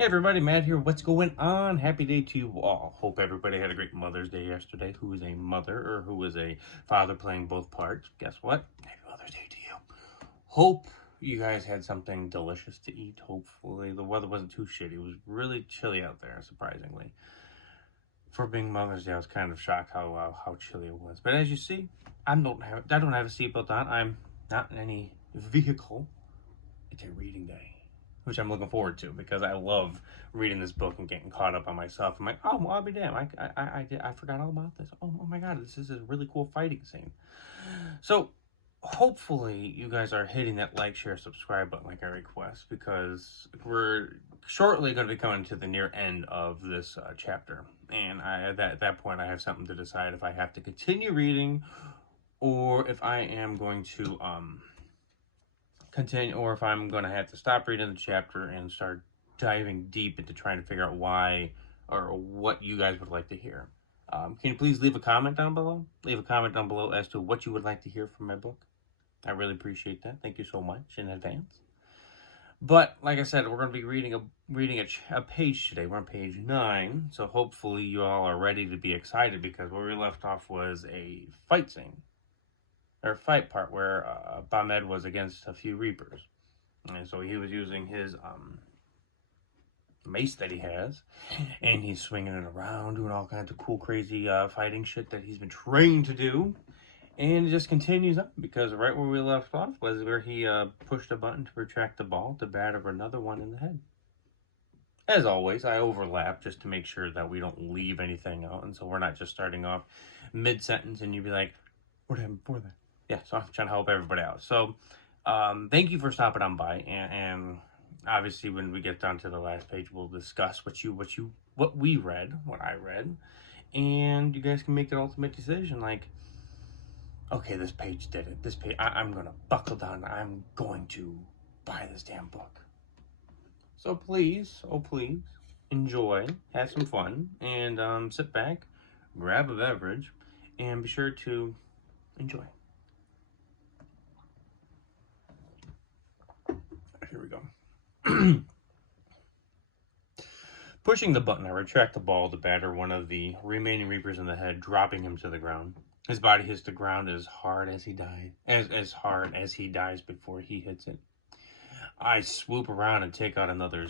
Hey everybody, Matt here. What's going on? Happy day to you all. Hope everybody had a great Mother's Day yesterday. Who is a mother or who is a father playing both parts? Guess what? Happy Mother's Day to you. Hope you guys had something delicious to eat. Hopefully the weather wasn't too shitty. It was really chilly out there, surprisingly. For being Mother's Day, I was kind of shocked how chilly it was. But as you see, I don't have a seatbelt on. I'm not in any vehicle. It's a reading day, which I'm looking forward to because I love reading this book and getting caught up on myself. I'm like, oh, well, I'll be damned. I forgot all about this. Oh my God, this is a really cool fighting scene. So hopefully you guys are hitting that like, share, subscribe button like I request, because we're shortly going to be coming to the near end of this chapter. And at that point, I have something to decide if I have to continue reading or if I am going to continue, or if I'm going to have to stop reading the chapter and start diving deep into trying to figure out why or what you guys would like to hear. Can you please leave a comment down below? Leave a comment down below as to what you would like to hear from my book. I really appreciate that. Thank you so much in advance. But like I said, we're going to be reading a page today. We're on page 9, so hopefully you all are ready to be excited, because where we left off was a fight scene. Or fight part where Bamed was against a few Reapers. And so he was using his mace that he has, and he's swinging it around, doing all kinds of cool, crazy fighting shit that he's been trained to do. And it just continues on, because right where we left off was where he pushed a button to retract the ball to batter another one in the head. As always, I overlap just to make sure that we don't leave anything out, and so we're not just starting off mid-sentence and you'd be like, what happened before that? Yeah, so I'm trying to help everybody out. So, thank you for stopping on by, and obviously when we get down to the last page, we'll discuss what we read, what I read, and you guys can make the ultimate decision. Like, okay, this page did it. This page, I'm gonna buckle down. I'm going to buy this damn book. So please, oh please, enjoy, have some fun, and sit back, grab a beverage, and be sure to enjoy. Here we go. Pushing the button, I retract the ball to batter one of the remaining Reapers in the head, dropping him to the ground. His body hits the ground as hard as he dies before he hits it. I swoop around and take out another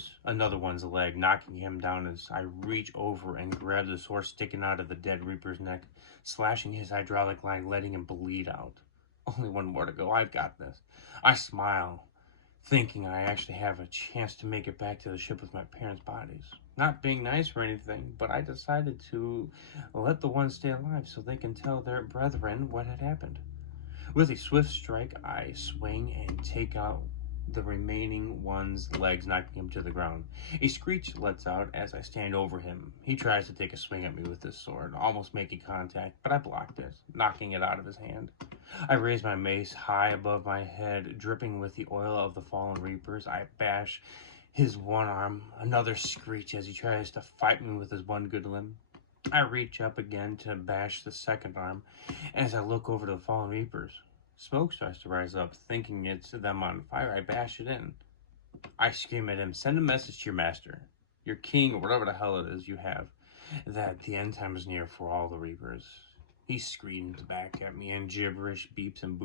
one's leg, knocking him down as I reach over and grab the sword sticking out of the dead Reaper's neck, slashing his hydraulic line, letting him bleed out. Only one more to go. I've got this. I smile, thinking I actually have a chance to make it back to the ship with my parents' bodies. Not being nice or anything, but I decided to let the ones stay alive so they can tell their brethren what had happened. With a swift strike, I swing and take out the remaining one's legs, knocking him to the ground. A screech lets out as I stand over him. He tries to take a swing at me with his sword, almost making contact, but I blocked it, knocking it out of his hand. I raise my mace high above my head, dripping with the oil of the fallen Reapers. I bash his one arm, another screech as he tries to fight me with his one good limb. I reach up again to bash the second arm. As I look over to the fallen Reapers, smoke starts to rise up, thinking it's them on fire. I bash it in. I scream at him, send a message to your master, your king, or whatever the hell it is you have, that the end time is near for all the Reapers. He screams back at me in gibberish, beeps and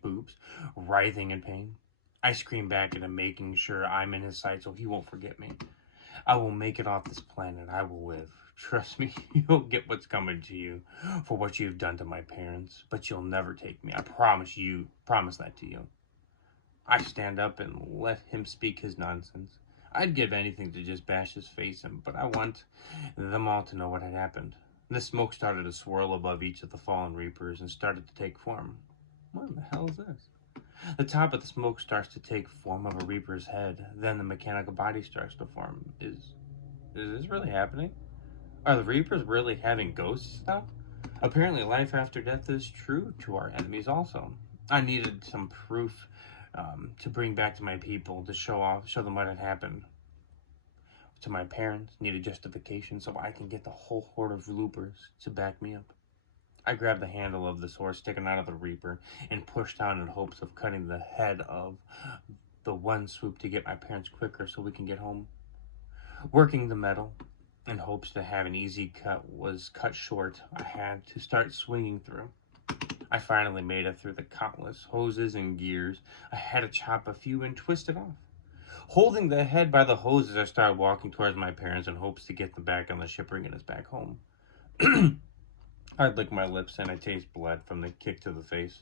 boops, writhing in pain. I scream back at him, making sure I'm in his sight so he won't forget me. I will make it off this planet. I will live. Trust me, you'll get what's coming to you for what you've done to my parents, but you'll never take me. I promise that to you. I stand up and let him speak his nonsense. I'd give anything to just bash his face in, but I want them all to know what had happened. The smoke started to swirl above each of the fallen Reapers and started to take form. What the hell is this? The top of the smoke starts to take form of a Reaper's head. Then the mechanical body starts to form. Is this really happening? Are the Reapers really having ghosts stuff? Apparently life after death is true to our enemies also. I needed some proof to bring back to my people to show them what had happened. To my parents, needed justification so I can get the whole horde of loopers to back me up. I grabbed the handle of the sword sticking out of the Reaper and pushed down in hopes of cutting the head of the one swoop to get my parents quicker so we can get home. Working the metal in hopes to have an easy cut was cut short. I had to start swinging through. I finally made it through the countless hoses and gears. I had to chop a few and twist it off. Holding the head by the hoses, I started walking towards my parents in hopes to get them back on the ship, bringing us back home. I'd lick my lips and I taste blood from the kick to the face.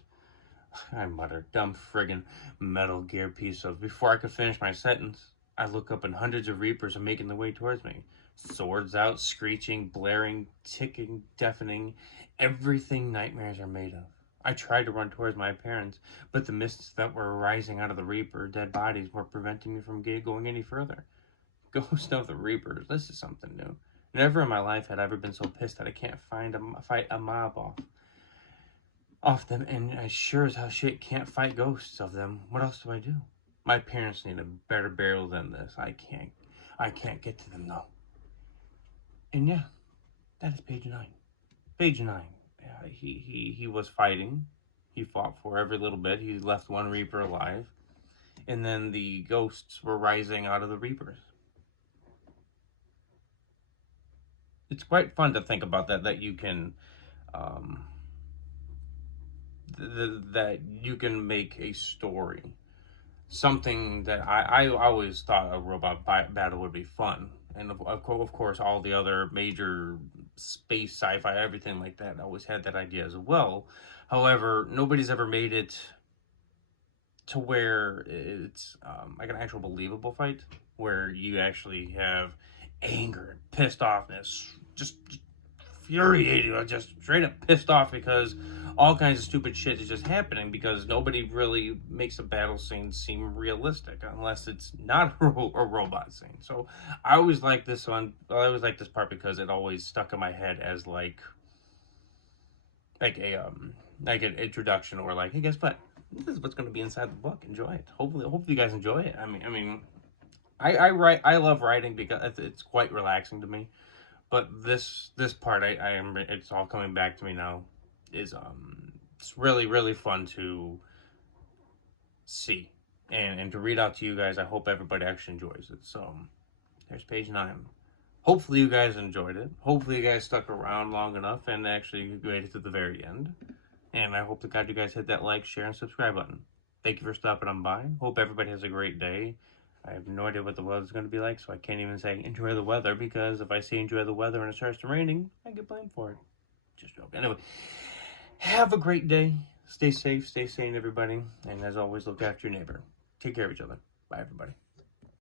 I muttered, dumb friggin' metal gear piece of. Before I could finish my sentence, I look up and hundreds of Reapers are making their way towards me. Swords out, screeching, blaring, ticking, deafening, everything nightmares are made of. I tried to run towards my parents, but the mists that were rising out of the Reaper dead bodies were preventing me from going any further. Ghost of the Reapers, this is something new. Never in my life had I ever been so pissed that I can't fight a mob off them, and I sure as hell shit can't fight ghosts of them. What else do I do? My parents need a better burial than this. I can't get to them though. And yeah, that is page 9. Page 9. He was fighting. He fought for every little bit. He left one Reaper alive. And then the ghosts were rising out of the Reapers. It's quite fun to think about that you can that you can make a story. Something that I always thought a robot battle would be fun. And of course, all the other major space sci-fi, everything like that, always had that idea as well. However, nobody's ever made it to where it's like an actual believable fight, where you actually have anger and pissed offness, just infuriating, just straight up pissed off because all kinds of stupid shit is just happening because nobody really makes a battle scene seem realistic unless it's not a robot scene. So I always like this one. I always like this part because it always stuck in my head as like an introduction, or like, hey, guess what? This is what's going to be inside the book. Enjoy it. Hopefully you guys enjoy it. I love writing because it's quite relaxing to me. But this part, it's all coming back to me now. It's really fun to see and to read out to you guys. I hope everybody actually enjoys it. So there's page 9. Hopefully you guys enjoyed it. Hopefully you guys stuck around long enough and actually made it to the very end. And I hope that you guys hit that like, share, and subscribe button. Thank you for stopping on by. Hope everybody has a great day. I have no idea what the weather's going to be like, so I can't even say enjoy the weather, because if I say enjoy the weather and it starts to raining, I get blamed for it. Just joking. Anyway, have a great day. Stay safe, stay sane, everybody. And as always, look after your neighbor. Take care of each other. Bye, everybody.